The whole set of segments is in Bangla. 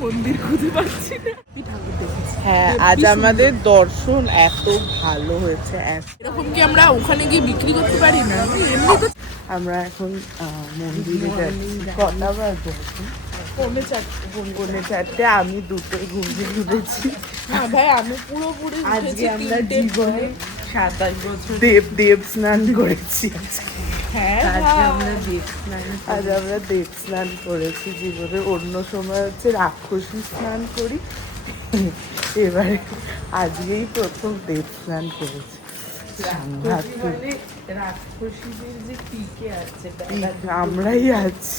মন্দির খুঁজে পাচ্ছি না হ্যাঁ আজ আমাদের দর্শন এত ভালো হয়েছে এরকম কি আমরা ওখানে গিয়ে বিক্রি করতে পারি না? আমরা এখন মন্দিরে যাচ্ছি। কটা বাজে? পৌনে চারটে। পৌনে চারটে আমি দুটো ঘুরে ঘুরেছি ভাই আমি পুরোপুরি আজকে আমরা জীবনে। সাতাশ বছর। দেব দেব স্নান করেছি আজকে। হ্যাঁ স্নান আজ আমরা দেব স্নান করেছি জীবনে। অন্য সময় হচ্ছে রাক্ষসী স্নান করি। এবারে আজকেই প্রথম দেব স্নান করেছি। মানে আমরাই আছি।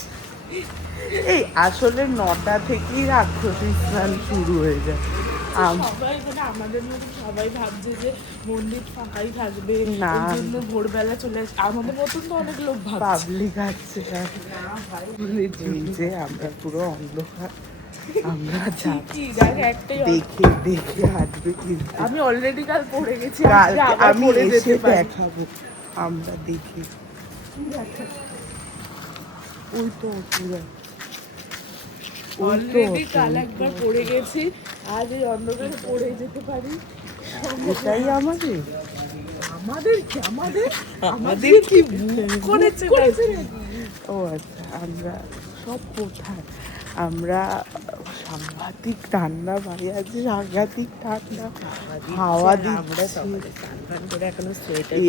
এই আসলে নটা থেকেই রাক্ষসী স্নান শুরু হয়ে যায়। সবাই মানে আমাদের মতো সবাই ভাবছে যে মন্দির ফাঁকাই থাকবে। না। জন্য ভোরবেলা চলে আসে আমাদের মতন তো অনেক লোক পাবলিক আছে। যে আমরা পুরো অন্ধকার। আমরা দেখ হাঁটবে কিন্তু। আমি অলরেডি কাল পড়ে গেছি আমি এসে দেখাবো। আমরা দেখি। ওই তো পুরো অলরেডি কাল একবার পড়ে গেছি। আজ এই অন্ধকারে পড়ে যেতে পারি। এটাই আমাদের। আমাদের কি? আমাদের? আমাদের কি? করেছে করেছে ও আচ্ছা আমরা সব কোথায়? আমরা সাংঘাতিক ঠান্ডা ভাই আছে সাংঘাতিক ঠান্ডা। হাওয়া দিচ্ছে।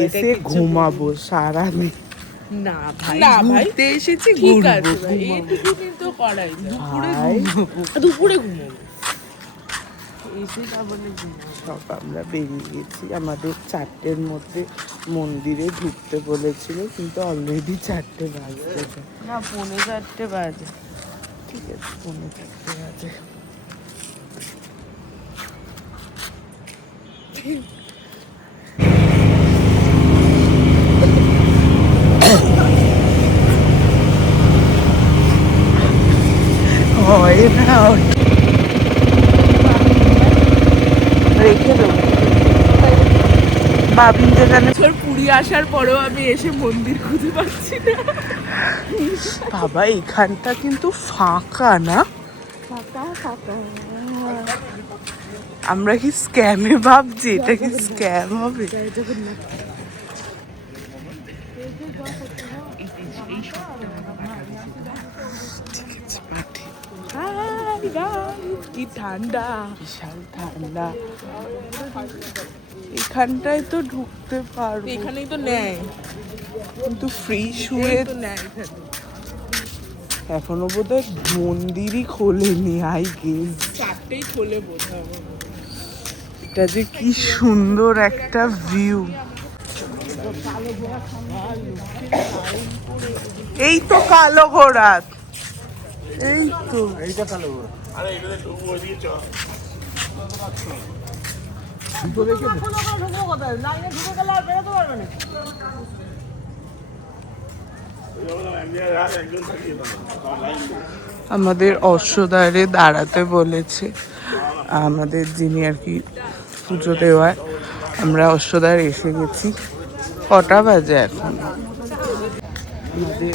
এসে ঘুমাবো। সারাদিন। না ভাই না ভাই ঘুরতে এসেছি ঘুরবো দুপুরে ঘুমাবো। এসে তারপরে সব আমরা বেরিয়ে গেছি। আমাদের চারটের মধ্যে মন্দিরে ঢুকতে বলেছিল কিন্তু অলরেডি চারটে বাজে। না পৌনে চারটে বাজে। ঠিক আছে পৌনে চারটে বাজে হয় না রেখে দেবো বাবিন যেখানে বছর পুরী আসার পরেও আমি এসে মন্দির খুঁজে পাচ্ছি না। বাবা এখানটা কিন্তু ফাঁকা না? ফাঁকা ফাঁকা। আমরা কি স্ক্যামে ভাবছি? এটা কি স্ক্যাম হবে? কি ঠান্ডা। বিশাল ঠান্ডা। এখানটায় তো ঢুকতে পারব। এখানেই তো নেয়। কিন্তু ফ্রি শুয়ে তো নেয় এখানে। এখনও বোধহয় মন্দিরই খোলেনি আই গেস চারটেই খোলে বোধ এটা যে কি সুন্দর একটা ভিউ এই তো কালো ঘোড়া এই তো। এইটা কালো ঘোড়া। আমাদের অশ্বদ্বারে দাঁড়াতে বলেছে। আমাদের যিনি আর কি পুজো দেওয়ার, আমরা অশ্বদ্বার এসে গেছি। কটা বাজে এখন? আমাদের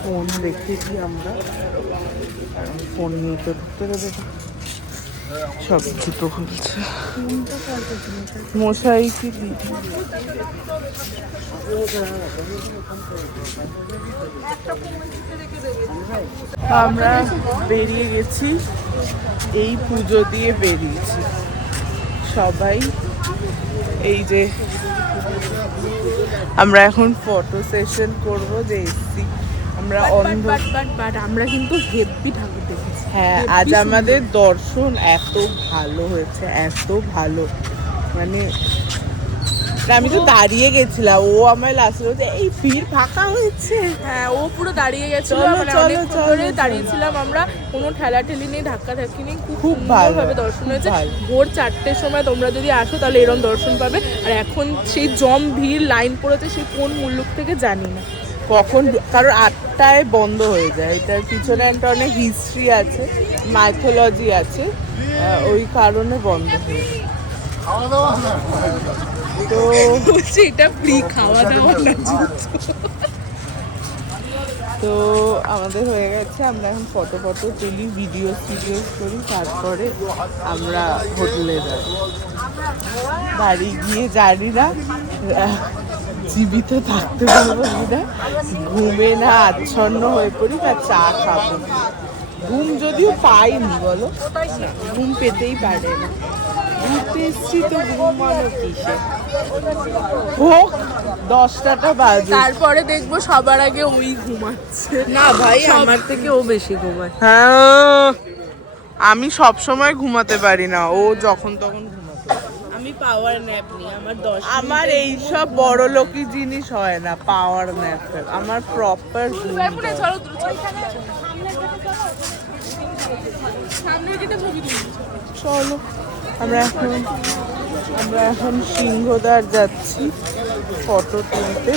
ফোন দেখেছি আমরা। ফোন নিয়ে তো ঢুকতে দেবে। সব জুতো খুলছে। মশাই কি আমরা বেরিয়ে গেছি। এই পুজো দিয়ে বেরিয়েছি। সবাই এই যে আমরা এখন ফটো সেশন করব যে আমরা অন্ধ বাট আমরা কিন্তু হেভি ঠাকুর দেখেছি। হ্যাঁ আজ আমাদের দর্শন এত ভালো হয়েছে এত ভালো। মানে আমি তো দাঁড়িয়ে গেছিলাম ও আমার লাস্টে বলছে এই ভিড় ফাঁকা হয়েছে? হ্যাঁ ও পুরো দাঁড়িয়ে গেছিল মানে ধরে দাঁড়িয়েছিলাম আমরা কোনো ঠেলা ঠেলি নেই ধাক্কা ধাক্কি নেই খুব খুব ভালো, ভাবে দর্শন হয়েছে। ভোর চারটের সময় তোমরা যদি আসো তাহলে এরম দর্শন পাবে। আর এখন সেই জম ভিড় লাইন পড়েছে সেই কোন মুল্লুক থেকে জানি না। কখন কারণ আটটায় বন্ধ হয়ে যায়। এটার পিছনে একটা অনেক হিস্ট্রি আছে মাইথোলজি আছে ওই কারণে বন্ধ হয়ে যায়। তো বলছে এটা ফ্রি খাওয়া দাওয়া না তো আমাদের হয়ে গেছে আমরা এখন ফটো ফটো তুলি ভিডিও ভিডিও করি তারপরে আমরা হোটেলে যাই। বাড়ি গিয়ে জানি না জীবিত থাকতে পারব কিনা ঘুমে না আচ্ছন্ন হয়ে পড়ি বা চা খাব। ঘুম যদিও পাইনি বলো? ঘুম পেতেই পারে না। ঘুরতে এসছি তো ঘুমানো কিসে? হোক দশটাটা বাজে তারপরে দেখব সবার আগে ওই ঘুমাচ্ছে। না ভাই আমার থেকে ও বেশি ঘুমায়। হ্যাঁ আমি সব সময় ঘুমাতে পারি না। ও যখন তখন। আমি পাওয়ার ন্যাপ নিই আমার দশ আমার এই সব বড় লোকি জিনিস হয় না পাওয়ার ন্যাপ আমার প্রপার চলো দ্রুত। সামনে যেটা ছবি তুলি। চলো আমরা এখন আমরা এখন সিংহদার যাচ্ছি ফটো তুলতে।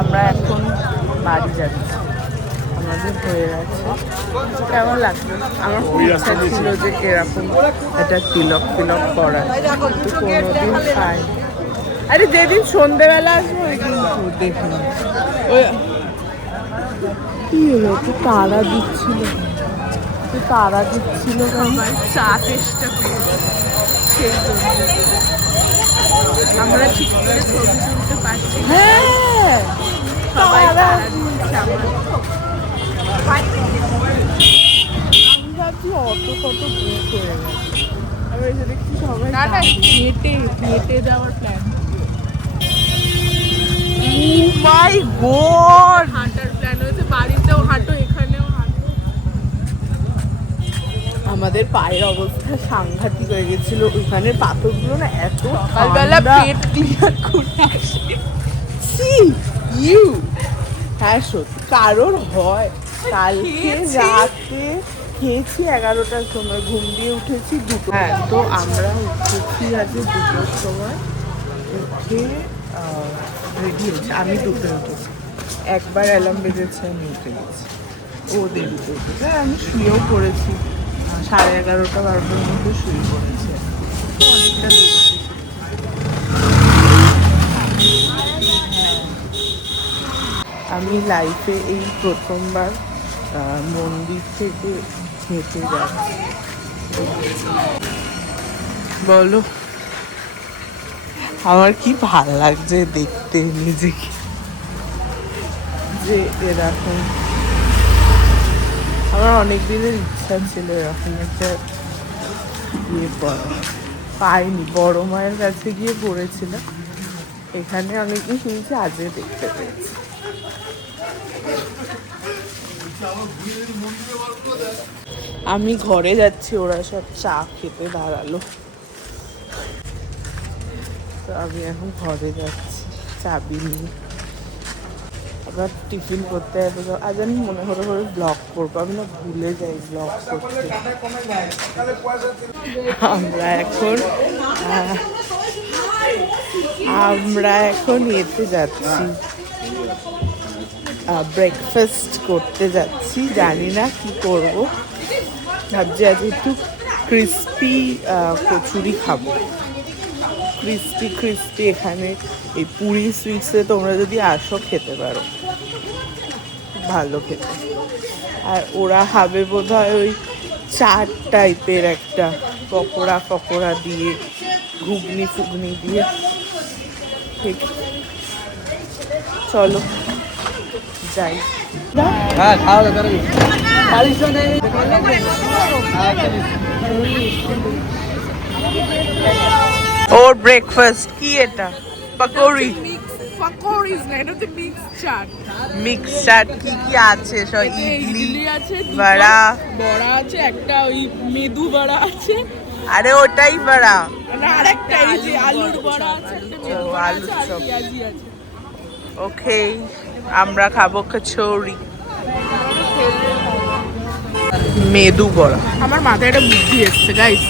আমরা এখন বাড়ি যাচ্ছি। আমাদের হয়ে গেছে কেমন লাগল আমার খুব ইচ্ছা ছিল যে এরকম একটা তিলক তিলক করা কিন্তু কোনোদিন খাই আরে যেদিন সন্ধেবেলা আসব ওই দিন দেখি ওই কি হলো? তো তারা দিচ্ছিল তো তারা দিচ্ছিল আমার চা চেষ্টা করি সেই জন্য আমরা ঠিক করে ছবি তুলতে পারছি হ্যাঁ সবাই তারা দিচ্ছে আমার আমি ভাবছি অত কত বুক হয়ে গেছে আমি এসে দেখছি সবাই না না হেঁটে হেঁটে যাওয়ার প্ল্যান মাই গড হাঁটার প্ল্যান হয়েছে বাড়িতেও হাঁটো এখানেও হাঁটো আমাদের পায়ের অবস্থা সাংঘাতিক হয়ে গেছিল। ওইখানে পাথরগুলো না এত সকালবেলা ঠান্ডা। পেট ক্লিয়ার করে আসি। See you. হ্যাঁ সত্যি কারোর হয়। কালকে রাতে খেয়েছি এগারোটার সময় ঘুম দিয়ে উঠেছি দুটো হ্যাঁ। তো আমরা উঠেছি আজকে দুটোর সময় উঠে রেডি হয়েছি। আমি দুটো উঠেছি। একবার অ্যালার্ম বেজেছে আমি উঠে গেছি। ও দেরিতে উঠেছে আমি শুয়েও পড়েছি। সাড়ে এগারোটা বারোটার মধ্যে শুয়ে পড়েছি। অনেকটা বেশি আমি লাইফে এই প্রথমবার মন্দির থেকে হেঁটে বলো, আমার কি ভালো লাগছে দেখতে নিজেকে? যে এরকম, আমার অনেক দিনের ইচ্ছা ছিল এরকম একটা ইয়ে পড়া পাইনি, বড় মায়ের কাছে গিয়ে পড়েছিলাম। এখানে অনেকে শুনছি আজকে দেখতে পেয়েছি। আমি ঘরে যাচ্ছি, ওরা সব চা খেতে দাঁড়াল। তো আমি এখন ঘরে যাচ্ছি, চাবি নিয়ে। আবার টিফিন করতে হবে আজ আমি মনে হলো করে ব্লগ করব। আমি না ভুলে যাই ব্লগ করতে। আমরা এখন আমরা এখন এতে যাচ্ছি। ব্রেকফাস্ট করতে যাচ্ছি, জানি না কি করব। ভাবছি আজ একটু ক্রিস্পি কচুরি খাব। ক্রিস্পি ক্রিস্পি এখানে। এই পুরি সুইটসে তোমরা যদি আসো, খেতে পারো। ভালো খেতে। আর ওরা হবে বোধ হয় ওই চাট টাইপের একটা পকোড়া ফকোড়া দিয়ে ঘুগনি ফুগনি দিয়ে। চলো। যাই। হ্যাঁ ওর ব্রেকফাস্ট কি এটা? পকোড়ি। পাকোড়িস না এটা হচ্ছে মিক্স চাট। মিক্স চাট কি কি আছে? সব ইডলি আছে বড়া। বড়া আছে একটা ওই মেদু বড়া আছে। আরে ওটাই বড়া। না আরেকটা এই যে আলুর বড়া আছে একটা মেদু বড়া আলুর আছে আর পেঁয়াজি আছে। ওকে আমরা খাব কচৌরি। মেদু বড়া। আমার মাথায় একটা বুদ্ধি এসছে গাইস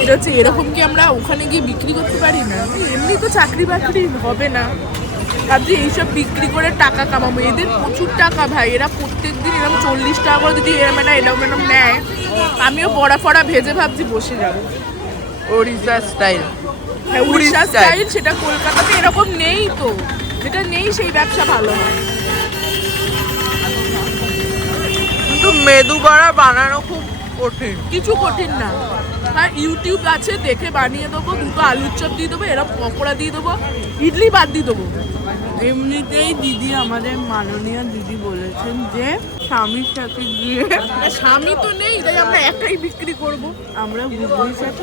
এটা হচ্ছে এরকম কি আমরা ওখানে গিয়ে বিক্রি করতে পারি না? এমনি তো চাকরি বাকরি হবে না। ভাবছি এইসব বিক্রি করে টাকা কামাবো। এদের প্রচুর টাকা ভাই। এরা প্রত্যেক দিন এরকম চল্লিশ টাকা করে যদি এরম একটা এরম এরম নেয় আমিও বড়া ফড়া ভেজে ভাবছি বসে যাব। ওড়িশা স্টাইল হ্যাঁ উড়িষ্যা। স্টাইল সেটা কলকাতাতে এরকম নেই তো। যেটা নেই সেই ব্যবসা ভালো হয়। কিন্তু মেদু বড়া বানানো খুব কঠিন। কিছু কঠিন না। আর ইউটিউব আছে দেখে বানিয়ে দেবো দুটো আলুর চপ দিয়ে দেবো এরকম পকোড়া দিয়ে দেবো ইডলি বাদ দিয়ে দেবো। এমনিতেই দিদি আমাদের মাননীয় দিদি বলেছেন যে স্বামীর সাথে গিয়ে স্বামী তো নেই তাই আমরা একটাই বিক্রি করব। আমরা ঘুগনির সাথে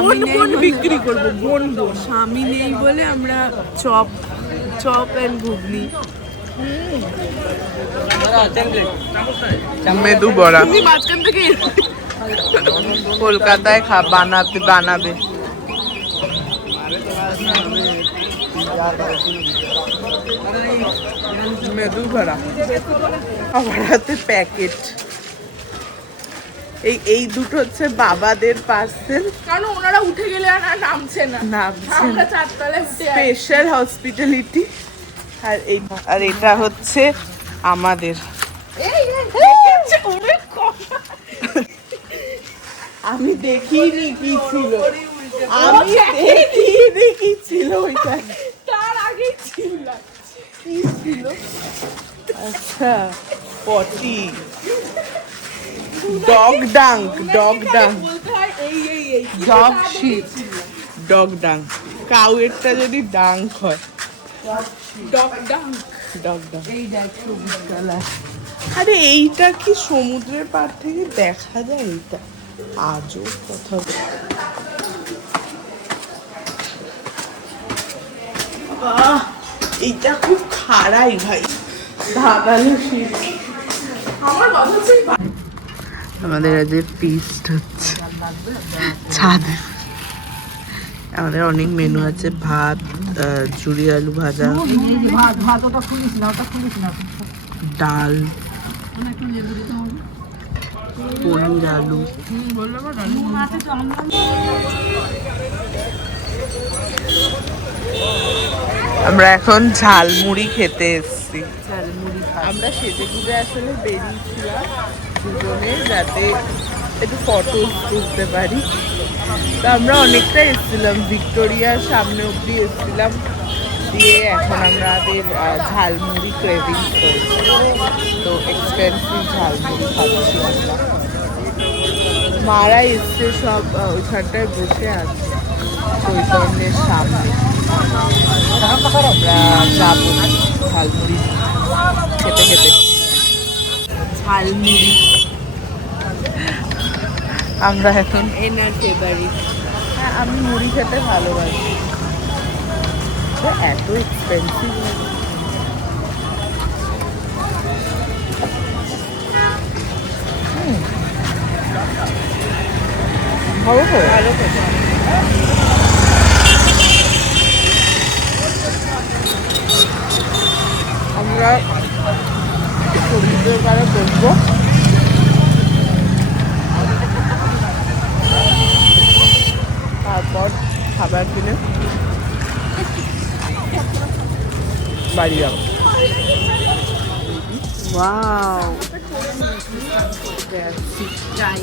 আমরা বোন বিক্রি করব বোন বোন। স্বামী নেই বলে আমরা চপ চপ অ্যান্ড ঘুগনি। মেদু বড়া। তুমি মাঝখান থেকে কলকাতায় খা বানাতে বানাবে। মেদু বড়া। আমার হাতে প্যাকেট। এই এই দুটো হচ্ছে বাবাদের পার্সেল কারণ ওনারা উঠে গেলে আর নামছে না নামছে আমরা চারতলায় উঠে স্পেশাল হসপিটালিটি আর এই আর এটা হচ্ছে আমাদের। আমি দেখিনি কি ছিল আমি দেখিনি কি ছিল ওইটা তার আগেই ছিল কি ছিল আচ্ছা potty dog dunk dog dunk dog shit dog dunk কাউয়েরটা যদি ডাঙ্ক হয়। ডগ ডাঙ্ক আরে এইটা কি সমুদ্রের পার থেকে দেখা যায় এইটা? আজও কথা এইটা খুব খাড়াই ভাই। ধাঁধালো শীত। আমার কথা আমাদের আজ ফিস্ট হচ্ছে। ছাদে। আমাদের অনেক মেনু আছে ভাত ঝুরি আলু ভাজা। ডাল। পনির আলু। আমরা এখন ঝালমুড়ি খেতে এসেছি। আমরা সেজে গুজে আসলে বেরিয়েছিলাম। দুজনে যাতে একটু ফটো তুলতে পারি। তো আমরা অনেকটা এসেছিলাম, ভিক্টোরিয়ার সামনে অবধি এসেছিলাম। দিয়ে এখন আমাদের ঝালমুড়ি ক্রেভিং করছি। তো এক্সপেন্সিভ ঝালমুড়ি খাচ্ছি আমরা। মারা এসছে সব ওইখানটায় বসে আছে, চৈতন্যের সামনে। আমরা যাব ঝালমুড়ি খেতে খেতে। ঝালমুড়ি আমরা এখন এনার ফেভারিট হ্যাঁ আমি মুড়ি খেতে ভালোবাসি। এত এক্সপেন্সিভ ভালো তো। ভালো আমরা পাড়ে বসবো তারপর খাবার কিনে বাড়ি যাব। Wow. যাচ্ছি চাই